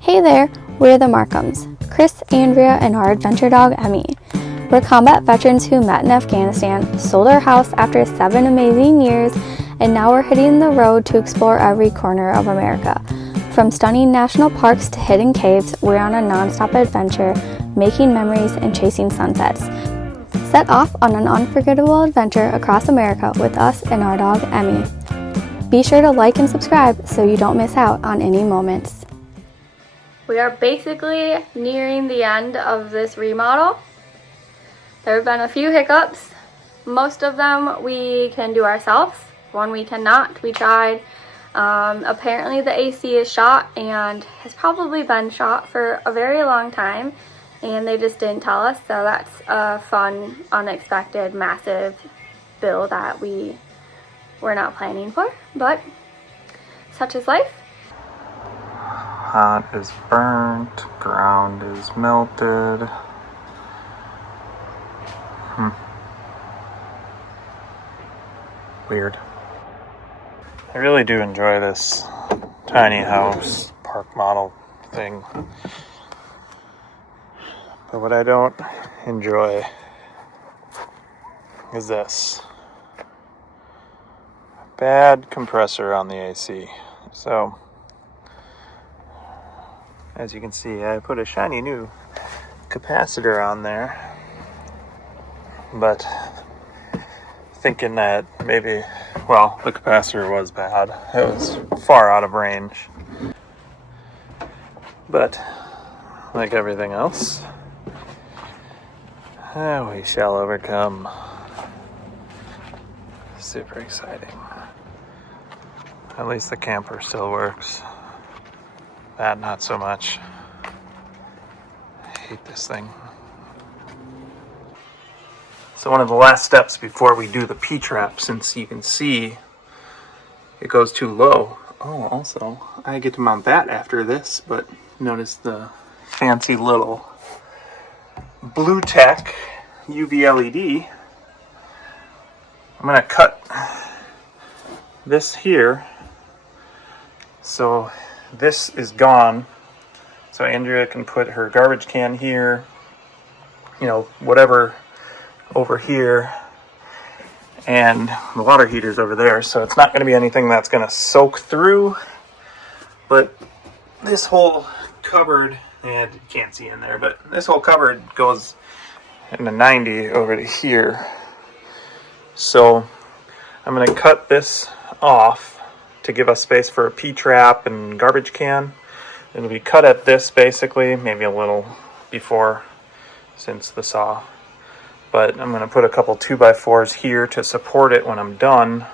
Hey there, we're the Markhams, Chris, Andrea, and our adventure dog, Emmie. We're combat veterans who met in Afghanistan, sold our house after 7 amazing years, and now we're hitting the road to explore every corner of America. From stunning national parks to hidden caves, we're on a non-stop adventure, making memories and chasing sunsets. Set off on an unforgettable adventure across America with us and our dog, Emmie. Be sure to like and subscribe so you don't miss out on any moments. We are basically nearing the end of this remodel. There have been a few hiccups. Most of them we can do ourselves. One we cannot. We tried. Apparently the AC is shot and has probably been shot for a very long time, and they just didn't tell us. So that's a fun, unexpected, massive bill that we were not planning for, but such is life. Hot is burnt, ground is melted. Weird. I really do enjoy this tiny house park model thing. But what I don't enjoy is this. Bad compressor on the AC. So, as you can see, I put a shiny new capacitor on there, but thinking that maybe, well, the capacitor was bad. It was far out of range. But, like everything else, we shall overcome. Super exciting. At least the camper still works. That, not so much. I hate this thing. So one of the last steps before we do the P-trap, since you can see it goes too low. Oh, also, I get to mount that after this, but notice the fancy little Blue Tech UV LED. I'm gonna cut this here, so this is gone, so Andrea can put her garbage can here, you know, whatever over here, and the water heater's over there, so it's not going to be anything that's going to soak through. But this whole cupboard, and you can't see in there, but this whole cupboard goes in a 90 over to here, so I'm going to cut this off to give us space for a P-trap and garbage can. It'll be cut at this basically, maybe a little before since the saw. But I'm going to put a couple 2x4s here to support it when I'm done.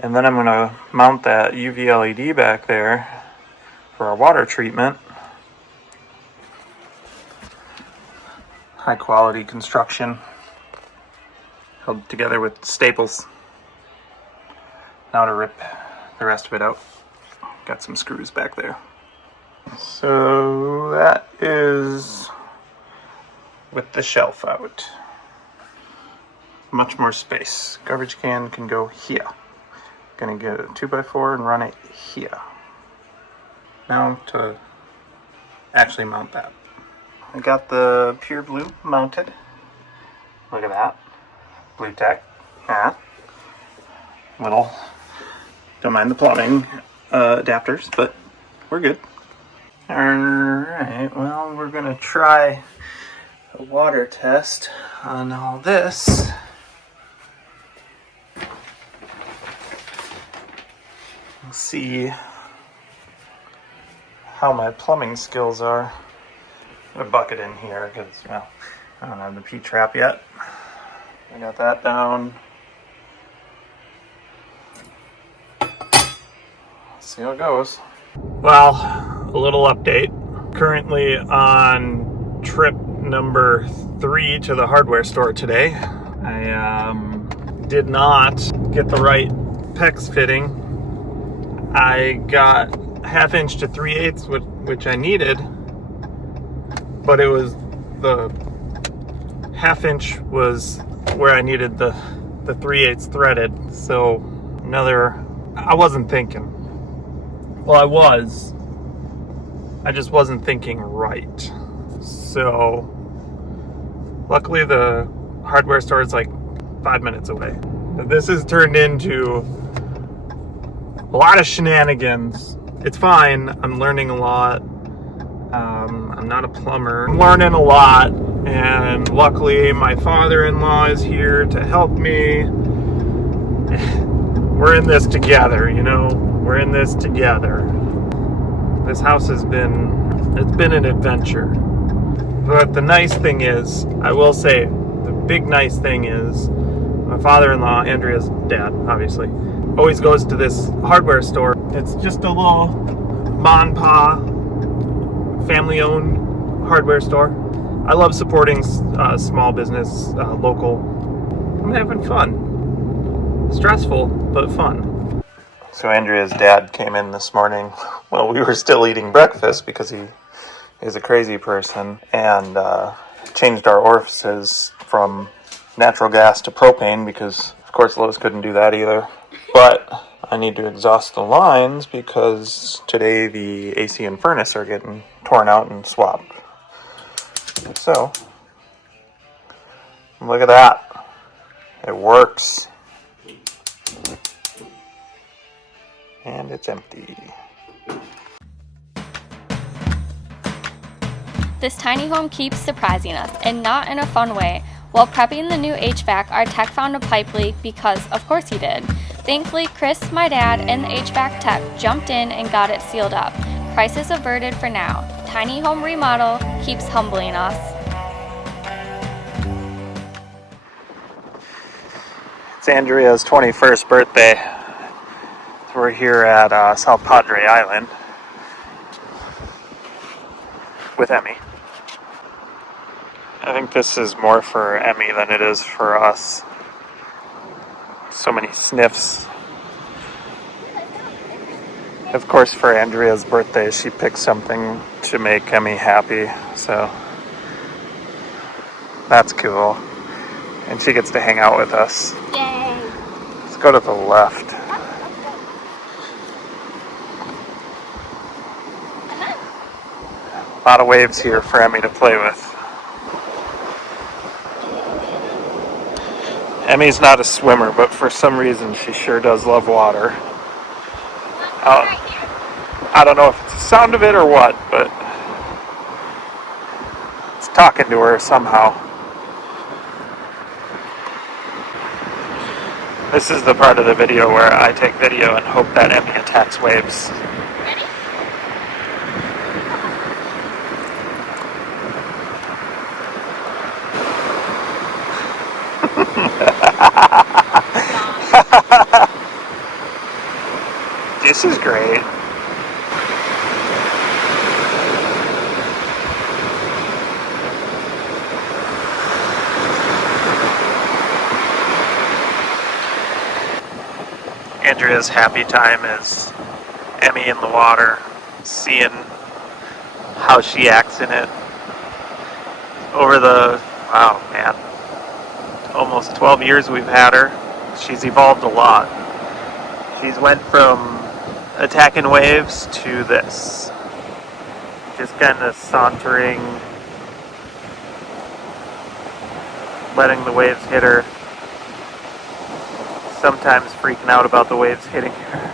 And then I'm going to mount that UV LED back there for our water treatment. High quality construction, held together with staples. Now to rip the rest of it out. Got some screws back there. So that is with the shelf out. Much more space. Garbage can can go here. Gonna get a 2x4 and run it here. Now to actually mount that. I got the pure blue mounted. Look at that. Blue Tech. Yeah. Little. Don't mind the plumbing adapters, but we're good. Alright, well, we're gonna try a water test on all this. We'll see how my plumbing skills are. Put a bucket in here because, well, I don't have the P-trap yet. I got that down. See how it goes. Well, a little update. Currently on trip number 3 to the hardware store today. I did not get the right PEX fitting. I got 1/2 inch to 3/8, which I needed, but it was the 1/2 inch was where I needed the 3/8 threaded. So I wasn't thinking. Well, I was, I just wasn't thinking right. So luckily the hardware store is like 5 minutes away. But this has turned into a lot of shenanigans. It's fine. I'm learning a lot. I'm not a plumber. I'm learning a lot, and luckily my father-in-law is here to help me. We're in this together, you know? We're in this together. This house it's been an adventure. But the nice thing is, I will say, the big nice thing is, my father-in-law, Andrea's dad, obviously, always goes to this hardware store. It's just a little ma and pa, family-owned hardware store. I love supporting small business, local. I'm having fun. Stressful, but fun. So Andrea's dad came in this morning while we were still eating breakfast because he is a crazy person, and changed our orifices from natural gas to propane because, of course, Lois couldn't do that either. But I need to exhaust the lines because today the AC and furnace are getting torn out and swapped. So, look at that. It works. And it's empty. This tiny home keeps surprising us, and not in a fun way. While prepping the new HVAC, our tech found a pipe leak because, of course he did. Thankfully, Chris, my dad, and the HVAC tech jumped in and got it sealed up. Crisis averted for now. Tiny home remodel keeps humbling us. It's Andrea's 21st birthday. We're here at South Padre Island with Emmie. I think this is more for Emmie than it is for us. So many sniffs. Of course, for Andrea's birthday, she picked something to make Emmie happy, so that's cool. And she gets to hang out with us. Yay! Let's go to the left. A lot of waves here for Emmie to play with. Emmie's not a swimmer, but for some reason she sure does love water. I don't know if it's the sound of it or what, but it's talking to her somehow. This is the part of the video where I take video and hope that Emmie attacks waves. This is great. Andrea's happy time is Emmie in the water, seeing how she acts in it. Over the, wow, man, almost 12 years we've had her, she's evolved a lot. She's went from attacking waves to this. Just kind of sauntering, letting the waves hit her. Sometimes freaking out about the waves hitting her.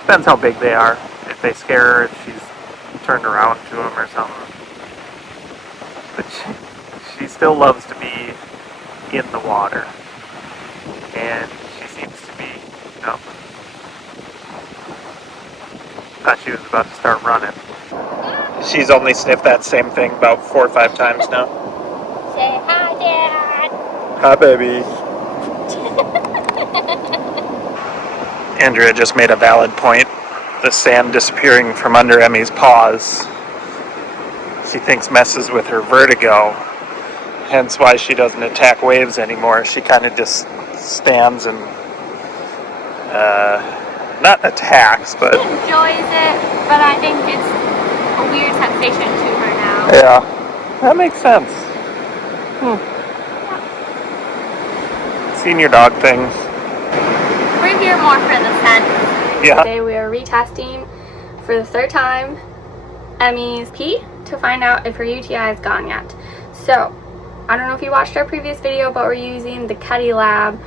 Depends how big they are. If they scare her, if she's turned around to them or something. But she still loves to be in the water. And she seems to be, you know, thought she was about to start running. She's only sniffed that same thing about 4 or 5 times now. Say hi, Dad! Hi, baby. Andrea just made a valid point. The sand disappearing from under Emmie's paws, she thinks messes with her vertigo, hence why she doesn't attack waves anymore. She kind of just stands and not attacks, but Enjoys it, but I think it's a weird sensation to her now. yeah, that makes sense. Seen your dog things. We're here more for the scent. Yeah. Today we are retesting for the 3rd time Emmie's pee to find out if her UTI is gone yet. So, I don't know if you watched our previous video, but we're using the Ketty lab.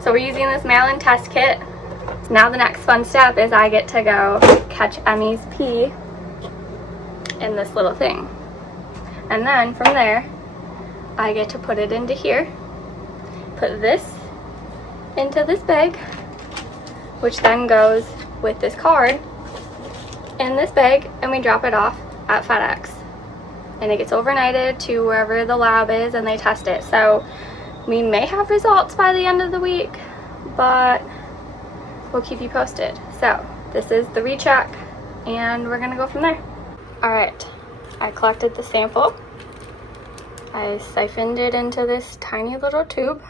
So we're using this mail-in test kit. Now the next fun step is I get to go catch Emmie's pee in this little thing. And then from there, I get to put it into here, put this into this bag, which then goes with this card in this bag, and we drop it off at FedEx. And it gets overnighted to wherever the lab is and they test it. So we may have results by the end of the week, but we'll keep you posted. So this is the recheck and we're gonna go from there. All right, I collected the sample. I siphoned it into this tiny little tube,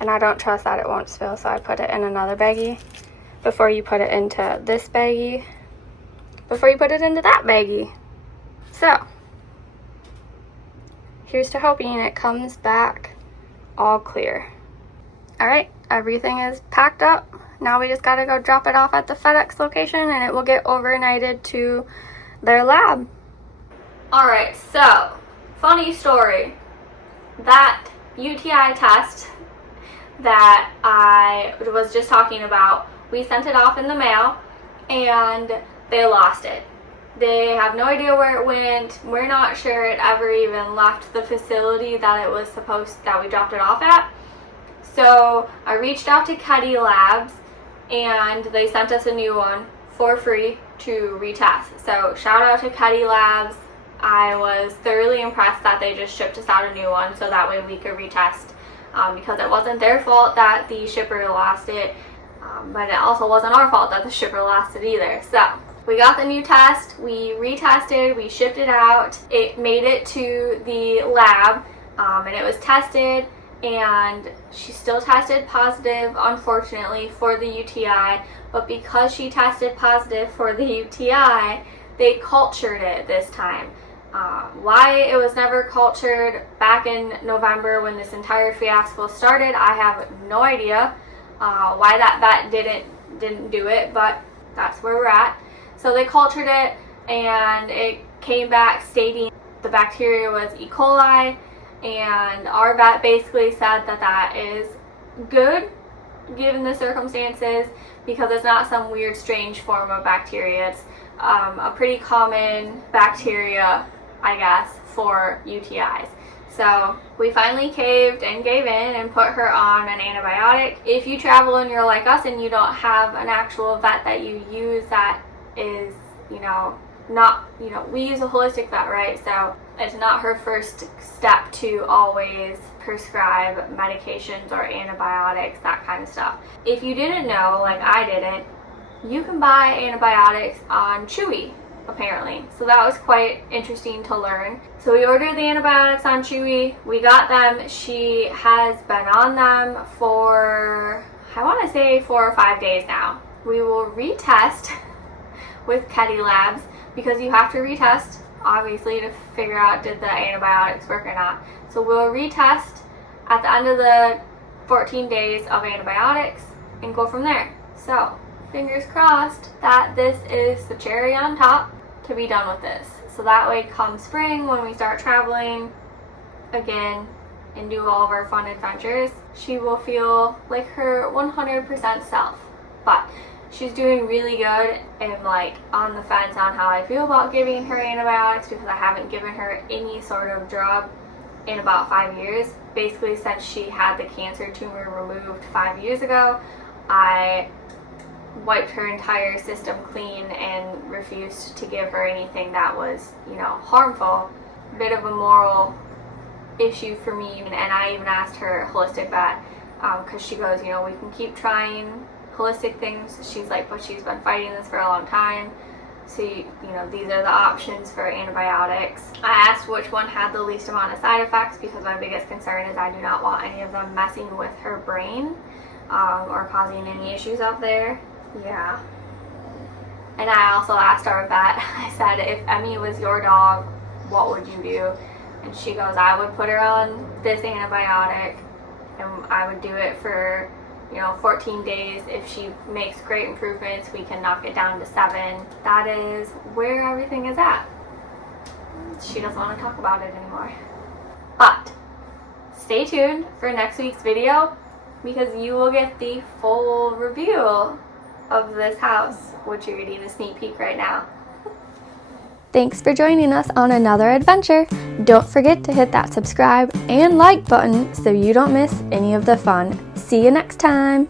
and I don't trust that it won't spill, so I put it in another baggie before you put it into this baggie, before you put it into that baggie. So here's to hoping it comes back all clear. All right, everything is packed up. Now we just gotta go drop it off at the FedEx location and it will get overnighted to their lab. All right, so funny story. That UTI test that I was just talking about, we sent it off in the mail and they lost it. They have no idea where it went. We're not sure it ever even left the facility that it was that we dropped it off at. So I reached out to Ketty Labs and they sent us a new one for free to retest. So shout out to Ketty Labs. I was thoroughly impressed that they just shipped us out a new one so that way we could retest, because it wasn't their fault that the shipper lost it, but it also wasn't our fault that the shipper lost it either. So we got the new test, we retested, we shipped it out, it made it to the lab, and it was tested, and she still tested positive, unfortunately, for the UTI, but because she tested positive for the UTI, they cultured it this time. Why it was never cultured back in November when this entire fiasco started, I have no idea why that vet didn't do it, but that's where we're at. So they cultured it and it came back stating the bacteria was E. coli, and our vet basically said that that is good given the circumstances because it's not some weird strange form of bacteria. It's a pretty common bacteria, I guess, for UTIs. So we finally caved and gave in and put her on an antibiotic. If you travel and you're like us and you don't have an actual vet that you use that is, we use a holistic vet, right? So it's not her first step to always prescribe medications or antibiotics, that kind of stuff. If you didn't know, like I didn't, you can buy antibiotics on Chewy, apparently. So that was quite interesting to learn. So we ordered the antibiotics on Chewy. We got them. She has been on them for, I want to say 4 or 5 days now. We will retest with Ketty Labs because you have to retest, obviously, to figure out did the antibiotics work or not. So we'll retest at the end of the 14 days of antibiotics and go from there. So fingers crossed that this is the cherry on top to be done with this. So that way come spring when we start traveling again and do all of our fun adventures, she will feel like her 100% self. But she's doing really good and like on the fence on how I feel about giving her antibiotics because I haven't given her any sort of drug in about 5 years. Basically since she had the cancer tumor removed 5 years ago, I wiped her entire system clean and refused to give her anything that was, harmful. Bit of a moral issue for me, and I even asked her holistic vet because she goes, we can keep trying holistic things. She's like, but she's been fighting this for a long time, so these are the options for antibiotics. I asked which one had the least amount of side effects because my biggest concern is I do not want any of them messing with her brain or causing any issues up there. Yeah. And I also asked our vet, I said, if Emmie was your dog, what would you do? And she goes, I would put her on this antibiotic and I would do it for 14 days. If she makes great improvements, we can knock it down to 7. That is where everything is at. She doesn't want to talk about it anymore. But stay tuned for next week's video because you will get the full review of this house, which you're getting a sneak peek right now. Thanks for joining us on another adventure. Don't forget to hit that subscribe and like button so you don't miss any of the fun. See you next time.